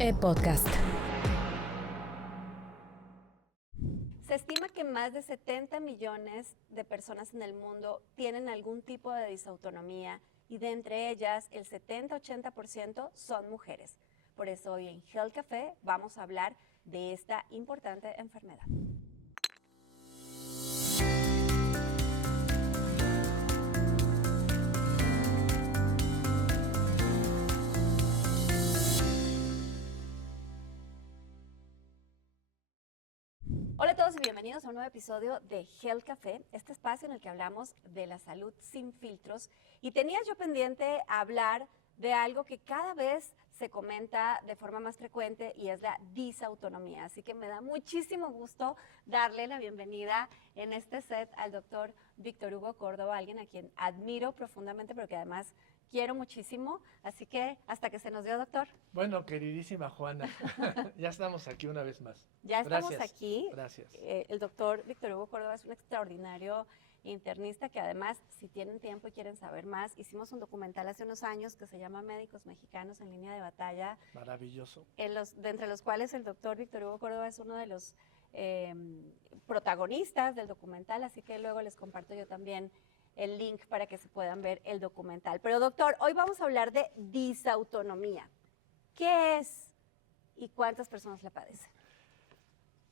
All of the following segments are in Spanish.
Podcast. Se estima que más de 70 millones de personas en el mundo tienen algún tipo de disautonomía y de entre ellas el 70-80% son mujeres. Por eso hoy en Health Café vamos a hablar de esta importante enfermedad. Hola a todos y bienvenidos a un nuevo episodio de Health Café, este espacio en el que hablamos de la salud sin filtros. Y tenía yo pendiente hablar de algo que cada vez se comenta de forma más frecuente y es la disautonomía. Así que me da muchísimo gusto darle la bienvenida en este set al doctor Víctor Hugo Córdoba, alguien a quien admiro profundamente, pero que además quiero muchísimo. Así que hasta que se nos dio, doctor. Bueno, queridísima Juana, ya estamos aquí una vez más. Ya estamos Gracias, aquí. Gracias. El doctor Víctor Hugo Córdoba es un extraordinario internista que además, si tienen tiempo y quieren saber más, hicimos un documental hace unos años que se llama Médicos Mexicanos en Línea de Batalla. Maravilloso. De entre los cuales el doctor Víctor Hugo Córdoba es uno de los protagonistas del documental, así que luego les comparto yo también el link para que se puedan ver el documental. Pero doctor, hoy vamos a hablar de disautonomía. ¿Qué es y cuántas personas la padecen?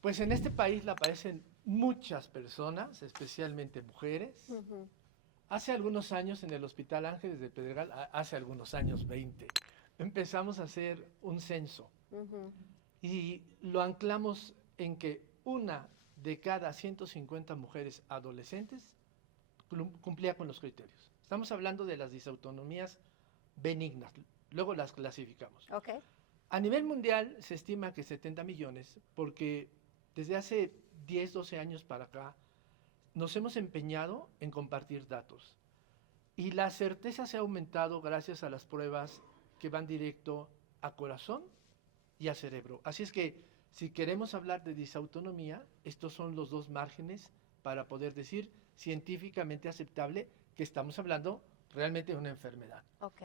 Pues en este país la padecen muchas personas, especialmente mujeres. Hace algunos años en el Hospital Ángeles de Pedregal, hace algunos años, 20, empezamos a hacer un censo y lo anclamos en que una de cada 150 mujeres adolescentes cumplía con los criterios. Estamos hablando de las disautonomías benignas, luego las clasificamos. Okay. A nivel mundial se estima que 70 millones, porque desde hace 10, 12 años para acá nos hemos empeñado en compartir datos. Y la certeza se ha aumentado gracias a las pruebas que van directo a corazón y a cerebro. Así es que si queremos hablar de disautonomía, estos son los dos márgenes para poder decir científicamente aceptable que estamos hablando realmente de una enfermedad. Ok.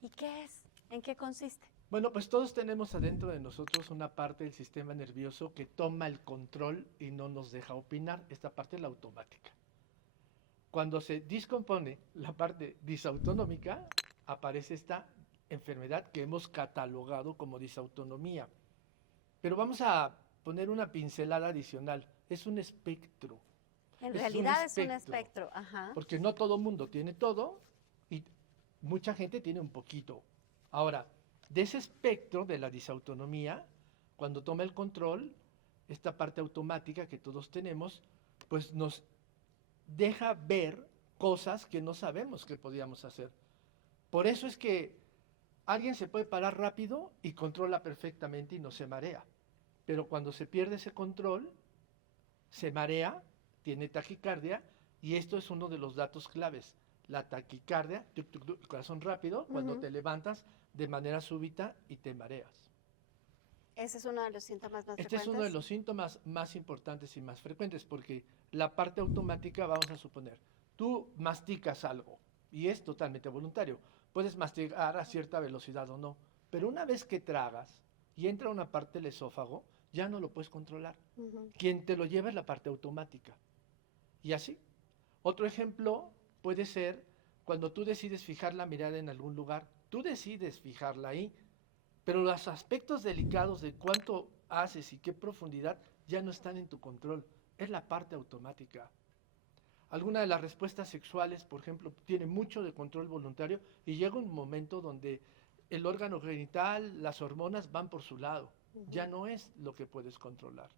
¿Y qué es? ¿En qué consiste? Bueno, pues todos tenemos adentro de nosotros una parte del sistema nervioso que toma el control y no nos deja opinar. Esta parte es la automática. Cuando se descompone la parte disautonómica, aparece esta enfermedad que hemos catalogado como disautonomía. Pero vamos a poner una pincelada adicional. Es un espectro. En realidad es un espectro. Ajá. Porque no todo mundo tiene todo y mucha gente tiene un poquito. Ahora, de ese espectro de la disautonomía, cuando toma el control, esta parte automática que todos tenemos, pues nos deja ver cosas que no sabemos que podíamos hacer. Por eso es que alguien se puede parar rápido y controla perfectamente y no se marea. Pero cuando se pierde ese control, se marea, tiene taquicardia, y esto es uno de los datos claves. La taquicardia, el corazón rápido, cuando te levantas de manera súbita y te mareas. Ese es uno de los síntomas más Este frecuentes. es uno de los síntomas más importantes y más frecuentes, porque la parte automática, vamos a suponer, tú masticas algo, y es totalmente voluntario. Puedes masticar a cierta velocidad o no, pero una vez que tragas y entra una parte del esófago, ya no lo puedes controlar. Quien te lo lleva es la parte automática. Y así. Otro ejemplo puede ser cuando tú decides fijar la mirada en algún lugar. Tú decides fijarla ahí, pero los aspectos delicados de cuánto haces y qué profundidad ya no están en tu control. Es la parte automática. Alguna de las respuestas sexuales, por ejemplo, tiene mucho de control voluntario y llega un momento donde el órgano genital, las hormonas van por su lado. Ya no es lo que puedes controlar.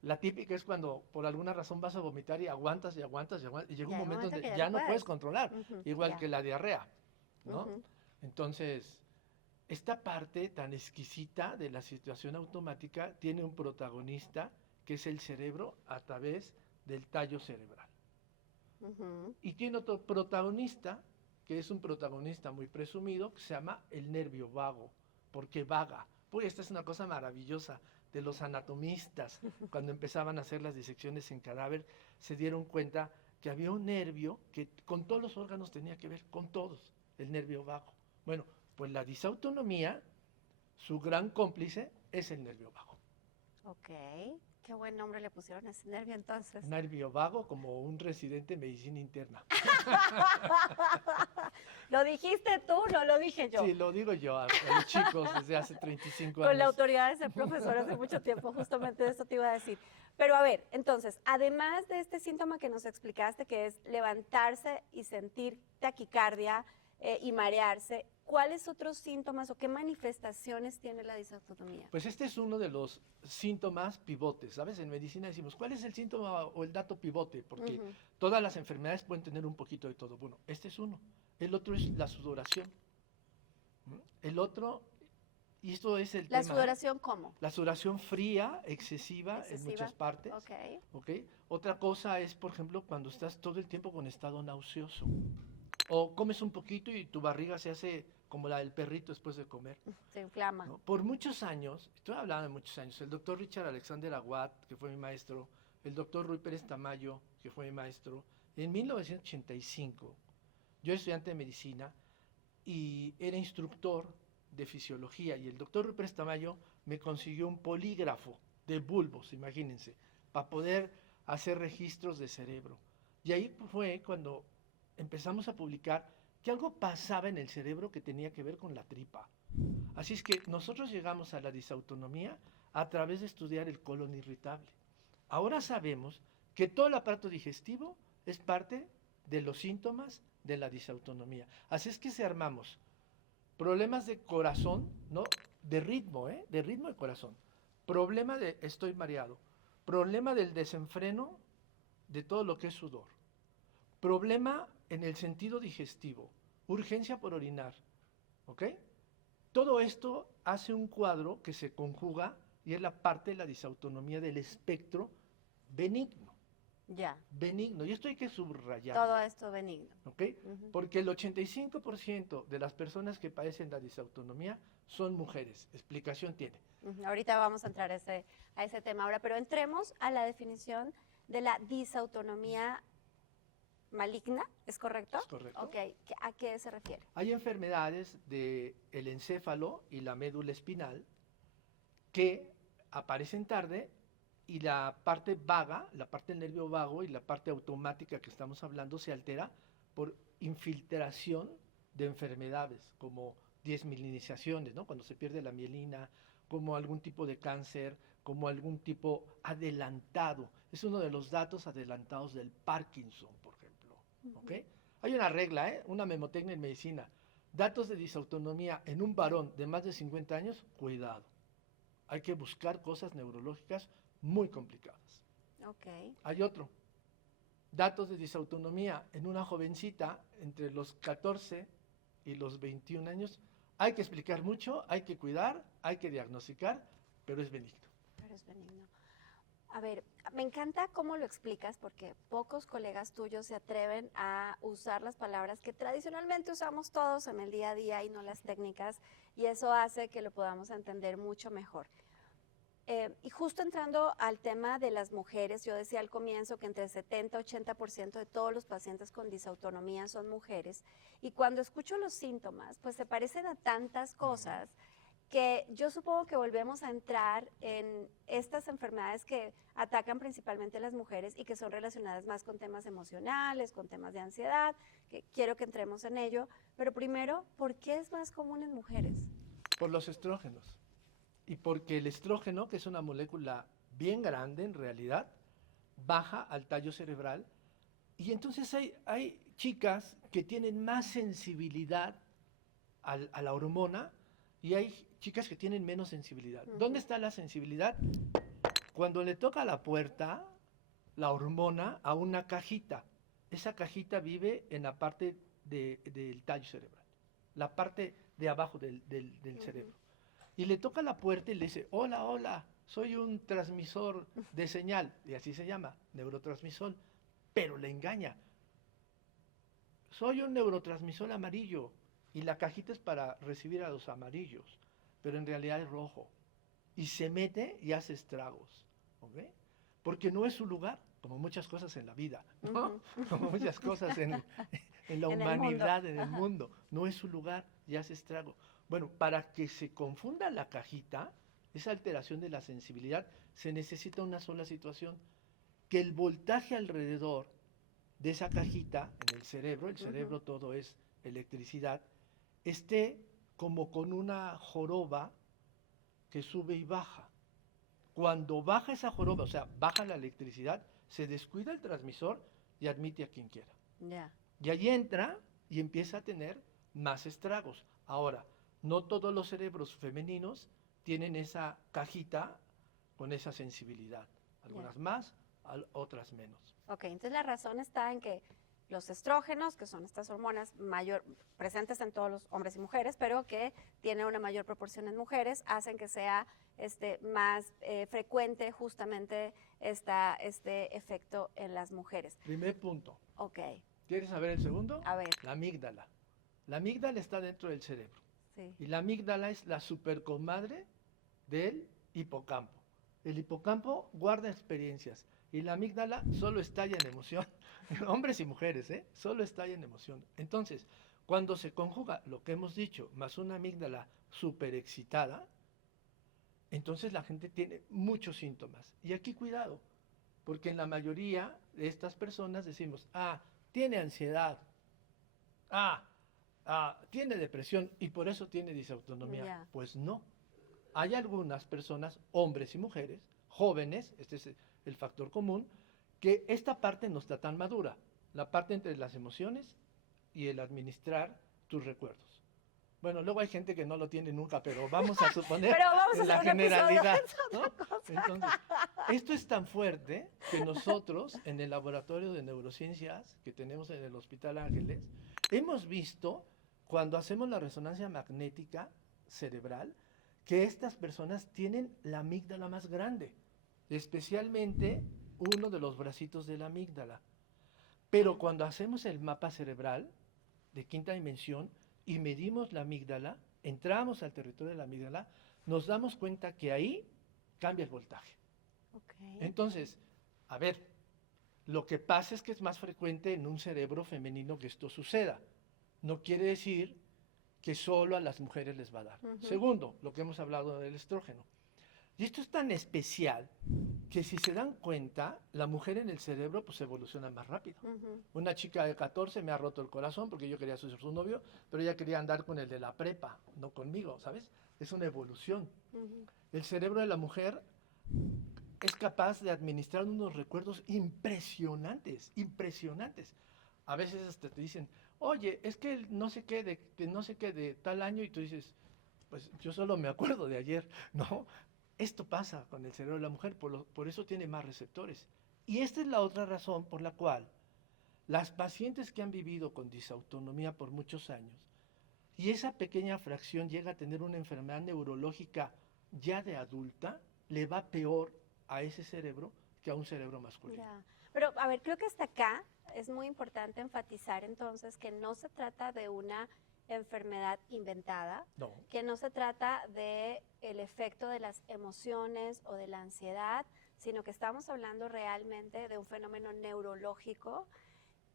La típica es cuando por alguna razón vas a vomitar y aguantas y aguantas y aguantas y llega un momento donde ya no puedes controlar, igual que la diarrea, ¿no? Entonces, esta parte tan exquisita de la situación automática tiene un protagonista que es el cerebro a través del tallo cerebral. Y tiene otro protagonista, que es un protagonista muy presumido, que se llama el nervio vago, porque vaga. Pues esta es una cosa maravillosa de los anatomistas. Cuando empezaban a hacer las disecciones en cadáver, se dieron cuenta que había un nervio que con todos los órganos tenía que ver, con todos, el nervio vago. Bueno, pues la disautonomía su gran cómplice es el nervio vago. Ok, qué buen nombre le pusieron a ese nervio entonces. Nervio vago como un residente en medicina interna. Lo dijiste tú, no lo dije yo. Sí, lo digo yo a los chicos desde hace 35 Con la años. autoridad de ser profesor hace mucho tiempo, justamente eso te iba a decir. Pero a ver, entonces, además de este síntoma que nos explicaste, que es levantarse y sentir taquicardia y marearse, ¿cuáles otros síntomas o qué manifestaciones tiene la disautonomía? Pues este es uno de los síntomas pivotes, ¿sabes? En medicina decimos, ¿cuál es el síntoma o el dato pivote? Porque Ujú. todas las enfermedades pueden tener un poquito de todo. Bueno, este es uno. El otro es la sudoración. El otro, y esto es el ¿La tema, sudoración cómo? la sudoración fría, excesiva en muchas partes. Ok. ¿Ok? Otra cosa es, por ejemplo, cuando estás todo el tiempo con estado nauseoso. O comes un poquito y tu barriga se hace como la del perrito después de comer. Se inflama. ¿No? Por muchos años, estoy hablando de muchos años, el doctor Richard Alexander Aguad, que fue mi maestro, el doctor Rui Pérez Tamayo, que fue mi maestro, en 1985, yo estudiante de medicina y era instructor de fisiología, y el doctor Rui Pérez Tamayo me consiguió un polígrafo de bulbos, imagínense, para poder hacer registros de cerebro. Y ahí fue cuando empezamos a publicar que algo pasaba en el cerebro que tenía que ver con la tripa. Así es que nosotros llegamos a la disautonomía a través de estudiar el colon irritable. Ahora sabemos que todo el aparato digestivo es parte de los síntomas de la disautonomía. Así es que si armamos problemas de corazón, ¿no? De ritmo de corazón, problema de estoy mareado, problema del desenfreno de todo lo que es sudor, problema en el sentido digestivo, urgencia por orinar, ¿ok? Todo esto hace un cuadro que se conjuga y es la parte de la disautonomía del espectro benigno. Ya. Benigno, y esto hay que subrayarlo. Todo esto benigno. ¿Ok? Porque el 85% de las personas que padecen la disautonomía son mujeres. Explicación tiene. Ahorita vamos a entrar a ese tema ahora, pero entremos a la definición de la disautonomía maligna, ¿es correcto? ¿Es correcto? Ok, ¿a qué se refiere? Hay enfermedades del encéfalo y la médula espinal que aparecen tarde y la parte vaga, la parte del nervio vago y la parte automática que estamos hablando se altera por infiltración de enfermedades como desmielinizaciones, ¿no? Cuando se pierde la mielina, como algún tipo de cáncer, como algún tipo adelantado. Es uno de los datos adelantados del Parkinson, por ejemplo. ¿Ok? Hay una regla, una memotecnia en medicina. Datos de disautonomía en un varón de más de 50 años, cuidado. Hay que buscar cosas neurológicas muy complicadas. Ok. Hay otro. Datos de disautonomía en una jovencita entre los 14 y los 21 años. Hay que explicar mucho, hay que cuidar, hay que diagnosticar, pero es benigno. Pero es benigno. A ver, me encanta cómo lo explicas porque pocos colegas tuyos se atreven a usar las palabras que tradicionalmente usamos todos en el día a día y no las técnicas, y eso hace que lo podamos entender mucho mejor. Y justo entrando al tema de las mujeres, yo decía al comienzo que entre 70 y 80% de todos los pacientes con disautonomía son mujeres, y cuando escucho los síntomas, pues se parecen a tantas cosas que yo supongo que volvemos a entrar en estas enfermedades que atacan principalmente a las mujeres y que son relacionadas más con temas emocionales, con temas de ansiedad, que quiero que entremos en ello, pero primero, ¿por qué es más común en mujeres? Por los estrógenos. Y porque el estrógeno, que es una molécula bien grande en realidad, baja al tallo cerebral. Y entonces hay chicas que tienen más sensibilidad a la hormona y hay chicas que tienen menos sensibilidad. ¿Dónde está la sensibilidad? Cuando le toca la puerta la hormona a una cajita. Esa cajita vive en la parte del tallo cerebral, la parte de abajo del cerebro. Y le toca la puerta y le dice, hola, hola, soy un transmisor de señal, y así se llama, neurotransmisor, pero le engaña. Soy un neurotransmisor amarillo, y la cajita es para recibir a los amarillos, pero en realidad es rojo. Y se mete y hace estragos, ¿ok? Porque no es su lugar, como muchas cosas en la vida, ¿no? Como muchas cosas en la humanidad, en el mundo. No es su lugar y hace estrago. Bueno, para que se confunda la cajita, esa alteración de la sensibilidad, se necesita una sola situación, que el voltaje alrededor de esa cajita en el cerebro todo es electricidad, esté como con una joroba que sube y baja. Cuando baja esa joroba, o sea, baja la electricidad, se descuida el transmisor y admite a quien quiera. Ya. Y ahí entra y empieza a tener más estragos. Ahora, no todos los cerebros femeninos tienen esa cajita con esa sensibilidad. Algunas más, otras menos. Ok, entonces la razón está en que los estrógenos, que son estas hormonas presentes en todos los hombres y mujeres, pero que tienen una mayor proporción en mujeres, hacen que sea más frecuente justamente este efecto en las mujeres. Primer punto. Ok. ¿Quieres saber el segundo? A ver. La amígdala. La amígdala está dentro del cerebro. Sí. Y la amígdala es la supercomadre del hipocampo. El hipocampo guarda experiencias y la amígdala solo estalla en emoción. Hombres y mujeres, solo estalla en emoción. Entonces, cuando se conjuga lo que hemos dicho, más una amígdala superexcitada, entonces la gente tiene muchos síntomas. Y aquí cuidado, porque en la mayoría de estas personas decimos, tiene ansiedad, tiene depresión y por eso tiene disautonomía. Yeah. Pues no. Hay algunas personas, hombres y mujeres, jóvenes, este es el factor común, que esta parte no está tan madura, la parte entre las emociones y el administrar tus recuerdos. Bueno, luego hay gente que no lo tiene nunca, pero vamos a suponer en la generalidad, ¿no? Entonces, esto es tan fuerte que nosotros en el laboratorio de neurociencias que tenemos en el Hospital Ángeles, hemos visto cuando hacemos la resonancia magnética cerebral que estas personas tienen la amígdala más grande, especialmente uno de los bracitos de la amígdala. Pero cuando hacemos el mapa cerebral de quinta dimensión y medimos la amígdala, entramos al territorio de la amígdala, nos damos cuenta que ahí cambia el voltaje. Okay. Entonces, a ver, lo que pasa es que es más frecuente en un cerebro femenino que esto suceda. No quiere decir que solo a las mujeres les va a dar. Segundo, lo que hemos hablado del estrógeno. Y esto es tan especial que si se dan cuenta, la mujer en el cerebro pues evoluciona más rápido. Una chica de 14 me ha roto el corazón porque yo quería ser su novio, pero ella quería andar con el de la prepa, no conmigo, ¿sabes? Es una evolución. El cerebro de la mujer es capaz de administrar unos recuerdos impresionantes, impresionantes. A veces hasta te dicen, oye, es que no sé qué de tal año, y tú dices, pues yo solo me acuerdo de ayer, ¿no? Esto pasa con el cerebro de la mujer, por eso tiene más receptores. Y esta es la otra razón por la cual las pacientes que han vivido con disautonomía por muchos años, y esa pequeña fracción llega a tener una enfermedad neurológica ya de adulta, le va peor a ese cerebro que a un cerebro masculino. Ya. Pero, a ver, creo que hasta acá es muy importante enfatizar entonces que no se trata de una enfermedad inventada, No. que no se trata de el efecto de las emociones o de la ansiedad, sino que estamos hablando realmente de un fenómeno neurológico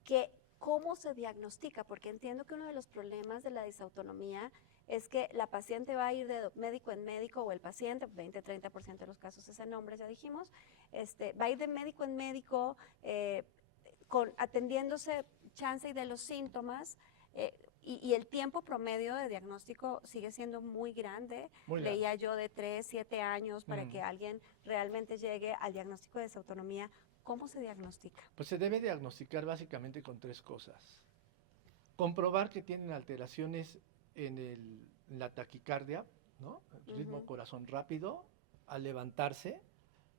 que cómo se diagnostica, porque entiendo que uno de los problemas de la disautonomía es que la paciente va a ir de médico en médico, o el paciente, 20-30% de los casos es en hombres, ya dijimos, va a ir de médico en médico, atendiéndose chance y de los síntomas, y el tiempo promedio de diagnóstico sigue siendo muy grande. Leía yo de 3-7 años para que alguien realmente llegue al diagnóstico de disautonomía. ¿Cómo se diagnostica? Pues se debe diagnosticar básicamente con 3 cosas. Comprobar que tienen alteraciones en la taquicardia, ¿no? El ritmo corazón rápido, al levantarse.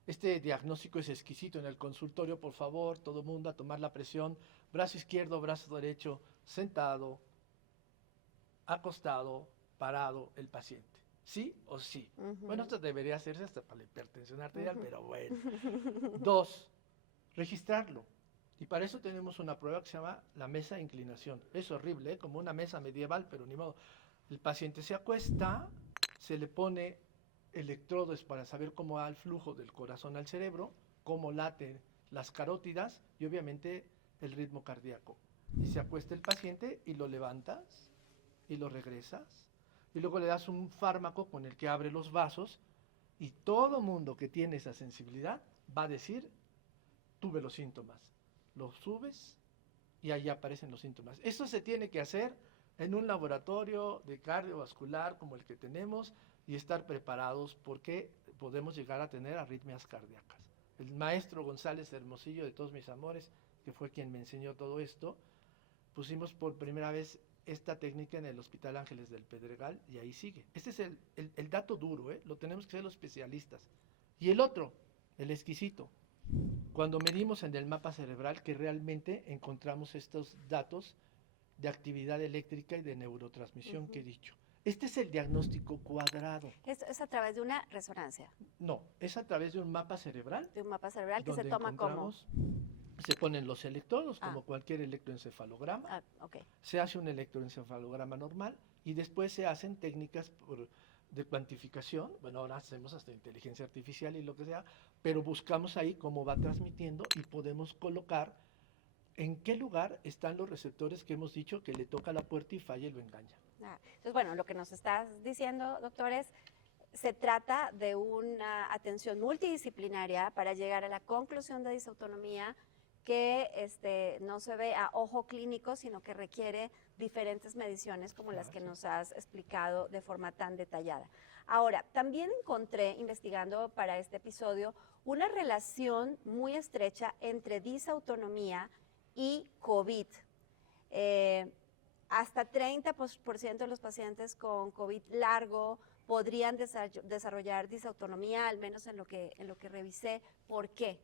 Este diagnóstico es exquisito en el consultorio, por favor, todo mundo a tomar la presión, brazo izquierdo, brazo derecho, sentado, acostado, parado, el paciente. ¿Sí o sí? Bueno, esto debería hacerse hasta para la hipertensión arterial, pero bueno. 2, registrarlo. Y para eso tenemos una prueba que se llama la mesa de inclinación. Es horrible, como una mesa medieval, pero ni modo. El paciente se acuesta, se le pone electrodos para saber cómo va el flujo del corazón al cerebro, cómo laten las carótidas y obviamente el ritmo cardíaco. Y se acuesta el paciente y lo levantas y lo regresas y luego le das un fármaco con el que abre los vasos y todo mundo que tiene esa sensibilidad va a decir, tuve los síntomas. Los subes y ahí aparecen los síntomas. Eso se tiene que hacer en un laboratorio de cardiovascular como el que tenemos y estar preparados porque podemos llegar a tener arritmias cardíacas. El maestro González Hermosillo, de todos mis amores, que fue quien me enseñó todo esto, pusimos por primera vez esta técnica en el Hospital Ángeles del Pedregal y ahí sigue. Este es el dato duro, lo tenemos que ser los especialistas. Y el otro, el exquisito, cuando medimos en el mapa cerebral que realmente encontramos estos datos de actividad eléctrica y de neurotransmisión que he dicho. Este es el diagnóstico cuadrado. Esto es a través de una resonancia. No, es a través de un mapa cerebral. De un mapa cerebral que se toma como... Se ponen los electrodos, como cualquier electroencefalograma. Okay. Se hace un electroencefalograma normal y después se hacen técnicas de cuantificación. Bueno, ahora hacemos hasta inteligencia artificial y lo que sea, pero buscamos ahí cómo va transmitiendo y podemos colocar en qué lugar están los receptores que hemos dicho que le toca la puerta y falla y lo engaña. Entonces, bueno, lo que nos estás diciendo, doctor, es se trata de una atención multidisciplinaria para llegar a la conclusión de disautonomía que no se ve a ojo clínico, sino que requiere diferentes mediciones como las que nos has explicado de forma tan detallada. Ahora, también encontré, investigando para este episodio, una relación muy estrecha entre disautonomía y COVID. Hasta 30% de los pacientes con COVID largo podrían desarrollar disautonomía, al menos en lo que revisé. ¿Por qué?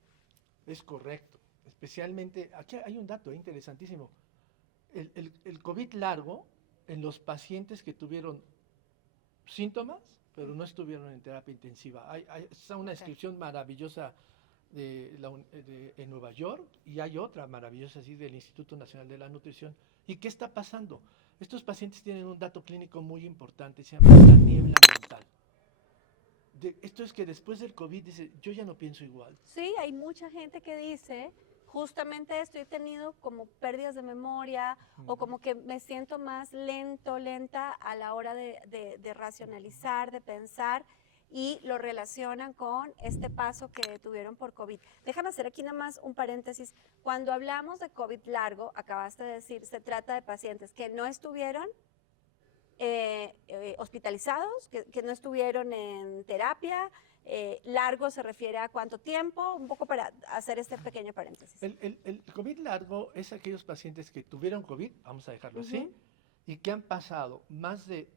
Es correcto. Especialmente, aquí hay un dato interesantísimo. El COVID largo, en los pacientes que tuvieron síntomas, pero no estuvieron en terapia intensiva. Hay una descripción maravillosa en Nueva York y hay otra maravillosa así del Instituto Nacional de la Nutrición. ¿Y qué está pasando? Estos pacientes tienen un dato clínico muy importante, se llama la niebla mental. Esto es que después del COVID dice, yo ya no pienso igual. Sí, hay mucha gente que dice, justamente esto, he tenido como pérdidas de memoria o como que me siento más lenta a la hora de racionalizar, de pensar, y lo relacionan con este paso que tuvieron por COVID. Déjame hacer aquí nada más un paréntesis. Cuando hablamos de COVID largo, acabaste de decir, se trata de pacientes que no estuvieron hospitalizados, que no estuvieron en terapia. Largo se refiere a cuánto tiempo, un poco para hacer este pequeño paréntesis. El COVID largo es aquellos pacientes que tuvieron COVID, vamos a dejarlo así, y que han pasado más de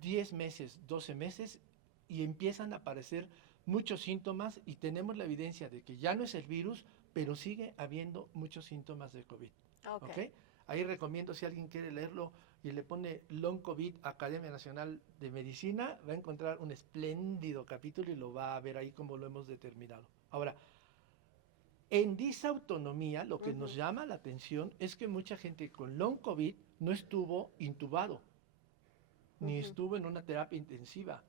10 meses, 12 meses y empiezan a aparecer muchos síntomas y tenemos la evidencia de que ya no es el virus, pero sigue habiendo muchos síntomas de COVID. ¿Okay? Ahí recomiendo, si alguien quiere leerlo y le pone Long COVID Academia Nacional de Medicina, va a encontrar un espléndido capítulo y lo va a ver ahí como lo hemos determinado. Ahora, en disautonomía, lo que nos llama la atención es que mucha gente con Long COVID no estuvo intubado, ni estuvo en una terapia intensiva.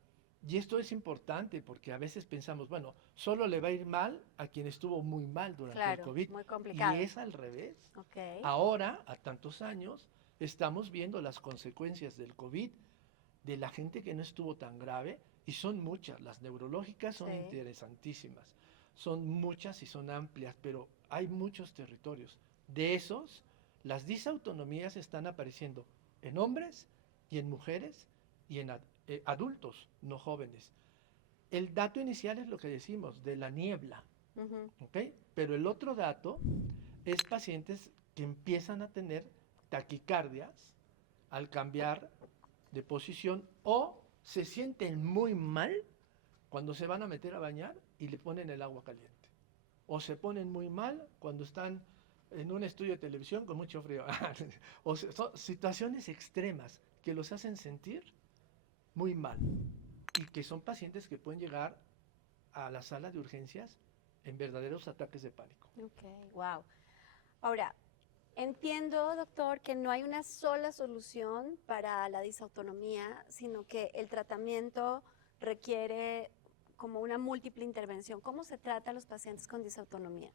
Y esto es importante porque a veces pensamos, bueno, solo le va a ir mal a quien estuvo muy mal durante el COVID. Muy complicado. Y es al revés. Ahora, a tantos años, estamos viendo las consecuencias del COVID de la gente que no estuvo tan grave, y son muchas. Las neurológicas son interesantísimas. Son muchas y son amplias, pero hay muchos territorios. De esos, las disautonomías están apareciendo en hombres y en mujeres y en adultos, no jóvenes. El dato inicial es lo que decimos, de la niebla, ¿okay? Pero el otro dato es pacientes que empiezan a tener taquicardias al cambiar de posición o se sienten muy mal cuando se van a meter a bañar y le ponen el agua caliente. O se ponen muy mal cuando están en un estudio de televisión con mucho frío. O son situaciones extremas que los hacen sentir muy mal y que son pacientes que pueden llegar a la sala de urgencias en verdaderos ataques de pánico. Ok, wow. Ahora, entiendo, doctor, que no hay una sola solución para la disautonomía, sino que el tratamiento requiere como una múltiple intervención. ¿Cómo se trata a los pacientes con disautonomía?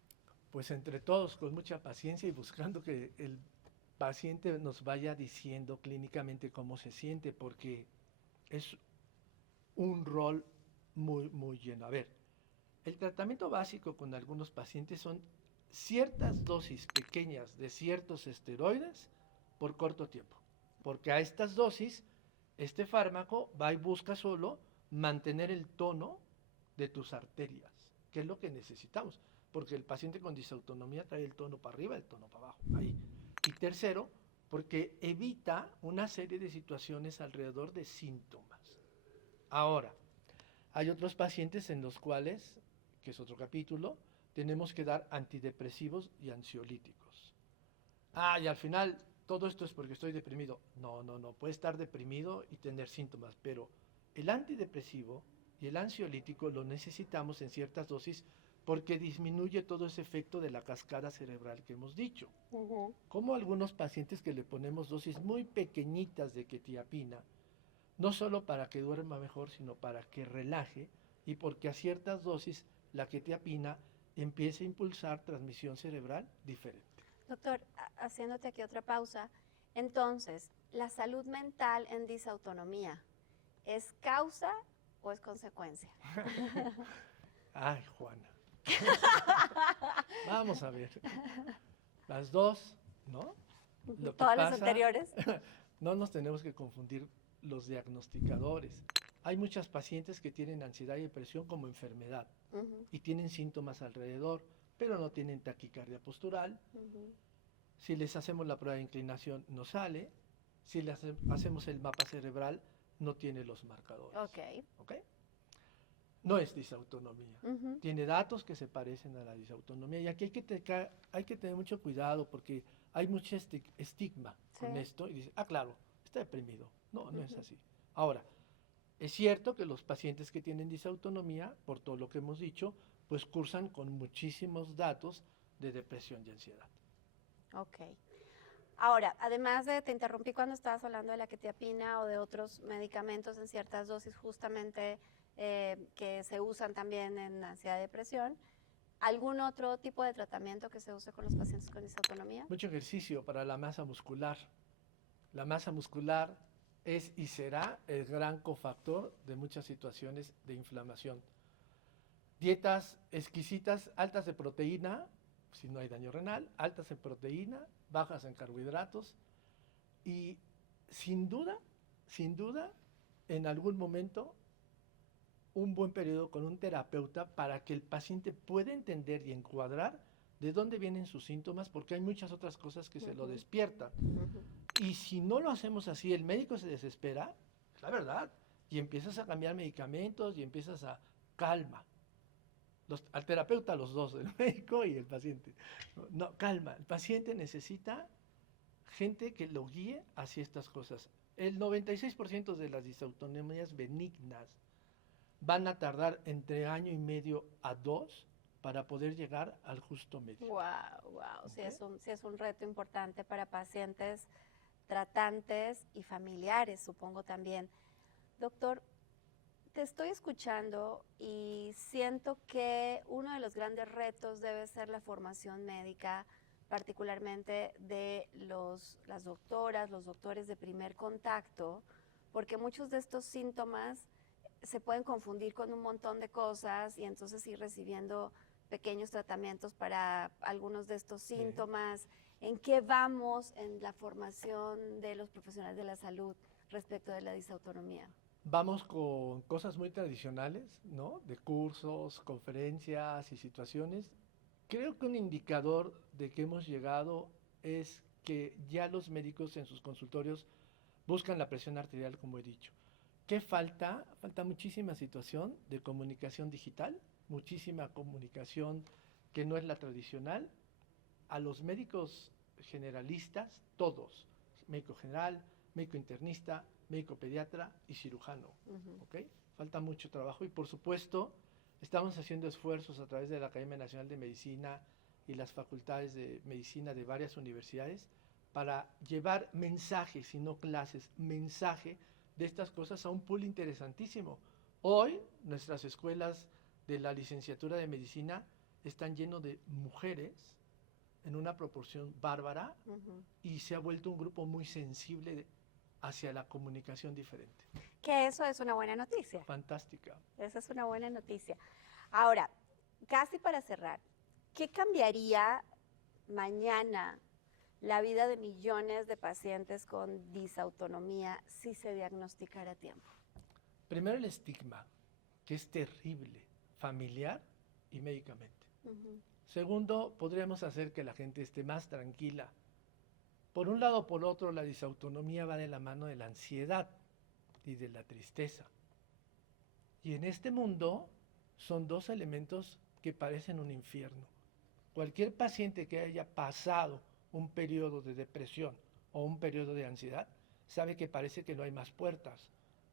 Pues entre todos, con mucha paciencia y buscando que el paciente nos vaya diciendo clínicamente cómo se siente, porque es un rol muy, muy lleno. A ver, el tratamiento básico con algunos pacientes son ciertas dosis pequeñas de ciertos esteroides por corto tiempo, porque a estas dosis, este fármaco va y busca solo mantener el tono de tus arterias, que es lo que necesitamos, porque el paciente con disautonomía trae el tono para arriba, el tono para abajo, ahí. Y tercero, porque evita una serie de situaciones alrededor de síntomas. Ahora, hay otros pacientes en los cuales, que es otro capítulo, tenemos que dar antidepresivos y ansiolíticos. Ah, y al final, todo esto es porque estoy deprimido. No, no, no, puede estar deprimido y tener síntomas, pero el antidepresivo y el ansiolítico lo necesitamos en ciertas dosis porque disminuye todo ese efecto de la cascada cerebral que hemos dicho. Como algunos pacientes que le ponemos dosis muy pequeñitas de quetiapina, no solo para que duerma mejor, sino para que relaje y porque a ciertas dosis la quetiapina empieza a impulsar transmisión cerebral diferente. Doctor, haciéndote aquí otra pausa, entonces, ¿la salud mental en disautonomía es causa o es consecuencia? Ay, Juana. Vamos a ver. Las dos, ¿no? Lo que Todas las pasa, anteriores. no nos tenemos que confundir los diagnosticadores. Hay muchas pacientes que tienen ansiedad y depresión como enfermedad y tienen síntomas alrededor, pero no tienen taquicardia postural. Si les hacemos la prueba de inclinación, no sale. Si les hacemos el mapa cerebral, no tiene los marcadores. ¿Ok? No es disautonomía. Tiene datos que se parecen a la disautonomía. Y aquí hay que tener mucho cuidado porque hay mucho estigma con esto. Y dice, claro, está deprimido. No, no es así. Ahora, es cierto que los pacientes que tienen disautonomía, por todo lo que hemos dicho, pues cursan con muchísimos datos de depresión y ansiedad. Ok. Ahora, además de, te interrumpí cuando estabas hablando de la quetiapina o de otros medicamentos en ciertas dosis justamente que se usan también en ansiedad y depresión, ¿algún otro tipo de tratamiento que se use con los pacientes con disautonomía? Mucho ejercicio para la masa muscular. La masa muscular es y será el gran cofactor de muchas situaciones de inflamación. Dietas exquisitas, altas de proteína, si no hay daño renal, altas en proteína, bajas en carbohidratos y sin duda, en algún momento un buen periodo con un terapeuta para que el paciente pueda entender y encuadrar de dónde vienen sus síntomas, porque hay muchas otras cosas que se lo despiertan. Y si no lo hacemos así, el médico se desespera, es la verdad, y empiezas a cambiar medicamentos y empiezas a calma. Al terapeuta, los dos, el médico y el paciente. No, calma, el paciente necesita gente que lo guíe hacia estas cosas. El 96% de las disautonomías benignas van a tardar entre año y medio a 2 para poder llegar al justo medio. Wow. ¿Okay? Sí es un reto importante para pacientes, tratantes y familiares, supongo también. Doctor, te estoy escuchando y siento que uno de los grandes retos debe ser la formación médica, particularmente de las doctoras, los doctores de primer contacto, porque muchos de estos síntomas se pueden confundir con un montón de cosas y entonces ir recibiendo pequeños tratamientos para algunos de estos síntomas. ¿En qué vamos en la formación de los profesionales de la salud respecto de la disautonomía? Vamos con cosas muy tradicionales, ¿no? De cursos, conferencias y situaciones. Creo que un indicador de que hemos llegado es que ya los médicos en sus consultorios buscan la presión arterial, como he dicho. ¿Qué falta? Falta muchísima situación de comunicación digital, muchísima comunicación que no es la tradicional. A los médicos generalistas, todos, médico general, médico internista, médico pediatra y cirujano, ¿ok? Falta mucho trabajo y por supuesto estamos haciendo esfuerzos a través de la Academia Nacional de Medicina y las facultades de medicina de varias universidades para llevar mensajes y no clases, mensaje de estas cosas a un pool interesantísimo. Hoy nuestras escuelas de la licenciatura de medicina están llenos de mujeres en una proporción bárbara y se ha vuelto un grupo muy sensible hacia la comunicación diferente. Que eso es una buena noticia. Fantástica. Esa es una buena noticia. Ahora, casi para cerrar, ¿qué cambiaría mañana la vida de millones de pacientes con disautonomía si se diagnosticara a tiempo? Primero el estigma, que es terrible, familiar y médicamente. Segundo, podríamos hacer que la gente esté más tranquila. Por un lado o por otro, la disautonomía va de la mano de la ansiedad y de la tristeza. Y en este mundo son dos elementos que parecen un infierno. Cualquier paciente que haya pasado un periodo de depresión o un periodo de ansiedad, sabe que parece que no hay más puertas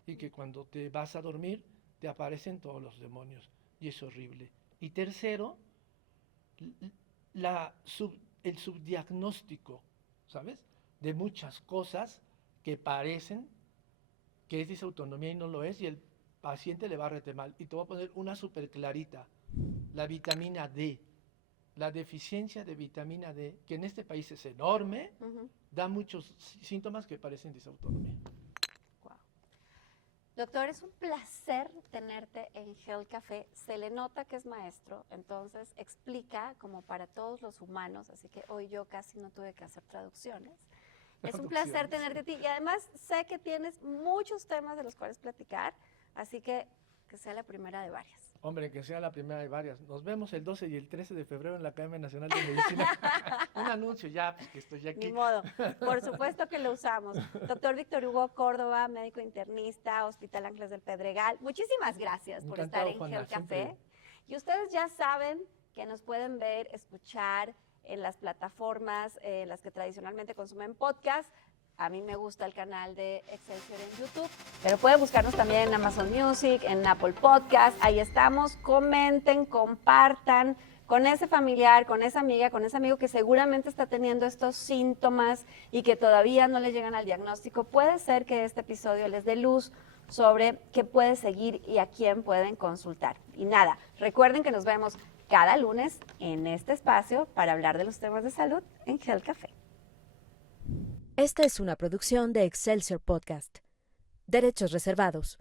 y que cuando te vas a dormir te aparecen todos los demonios y es horrible. Y tercero, el subdiagnóstico, ¿sabes? De muchas cosas que parecen que es disautonomía y no lo es, y el paciente le va a rete mal. Y te voy a poner una súper clarita, la vitamina D. La deficiencia de vitamina D, que en este país es enorme, da muchos síntomas que parecen disautonomía. Wow. Doctor, es un placer tenerte en Health Café. Se le nota que es maestro, entonces explica como para todos los humanos, así que hoy yo casi no tuve que hacer traducciones. Es un placer tenerte a ti y además sé que tienes muchos temas de los cuales platicar, así que sea la primera de varias. Hombre, que sea la primera de varias. Nos vemos el 12 y el 13 de febrero en la Academia Nacional de Medicina. Un anuncio ya, pues que estoy aquí. Ni modo, por supuesto que lo usamos. Doctor Víctor Hugo Córdoba, médico internista, Hospital Ángeles del Pedregal. Muchísimas gracias por estar en Juana, Health Café. Y ustedes ya saben que nos pueden ver, escuchar en las plataformas en las que tradicionalmente consumen podcast. A mí me gusta el canal de Excelsior en YouTube, pero pueden buscarnos también en Amazon Music, en Apple Podcast. Ahí estamos. Comenten, compartan con ese familiar, con esa amiga, con ese amigo que seguramente está teniendo estos síntomas y que todavía no le llegan al diagnóstico. Puede ser que este episodio les dé luz sobre qué puede seguir y a quién pueden consultar. Y nada, recuerden que nos vemos cada lunes en este espacio para hablar de los temas de salud en Health Café. Esta es una producción de Excelsior Podcast. Derechos reservados.